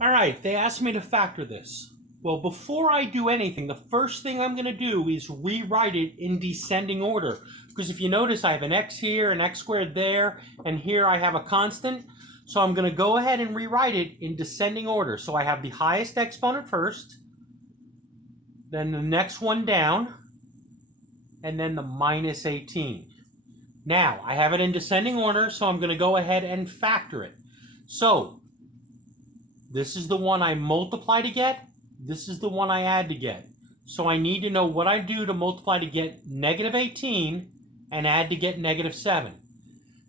All right, they asked me to factor this. Well, before I do anything, the first thing I'm going to do is rewrite it in descending order. Because if you notice, I have an x here, an x squared there, and here I have a constant. So I'm going to go ahead and rewrite it in descending order. So I have the highest exponent first, then the next one down, and then the minus 18. Now, I have it in descending order, so I'm going to go ahead and factor it. So, this is the one I multiply to get. This is the one I add to get. So I need to know what I do to multiply to get negative 18 and add to get negative 7.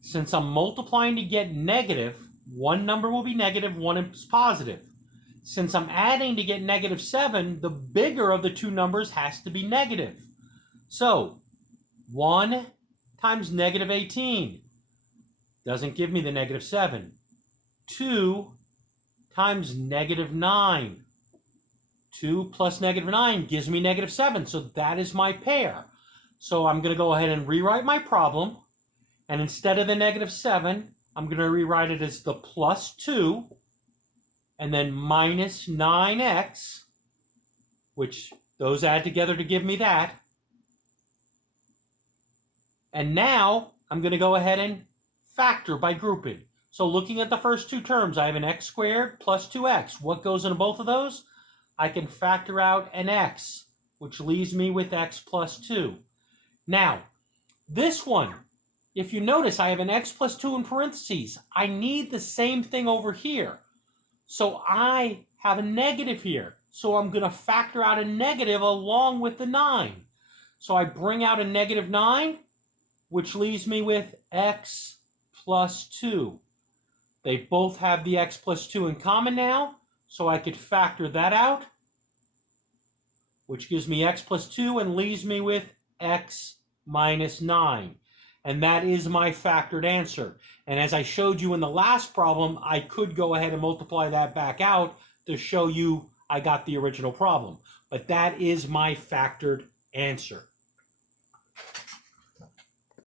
Since I'm multiplying to get negative, one number will be negative, one is positive. Since I'm adding to get negative 7, the bigger of the two numbers has to be negative. So 1 times negative 18 doesn't give me the negative 7. 2 times negative 9. 2 plus negative 9 gives me negative 7. So that is my pair. So I'm going to go ahead and rewrite my problem. And instead of the negative 7, I'm going to rewrite it as the plus 2 and then minus 9x, which those add together to give me that. And now I'm going to go ahead and factor by grouping. So looking at the first two terms, I have an x squared plus 2x. What goes into both of those? I can factor out an x, which leaves me with x plus 2. Now, this one, if you notice, I have an x plus 2 in parentheses. I need the same thing over here. So I have a negative here. So I'm going to factor out a negative along with the 9. So I bring out a negative 9, which leaves me with x plus 2. They both have the x plus 2 in common now, so I could factor that out, which gives me x plus 2 and leaves me with x minus 9. And that is my factored answer. And as I showed you in the last problem, I could go ahead and multiply that back out to show you I got the original problem. But that is my factored answer.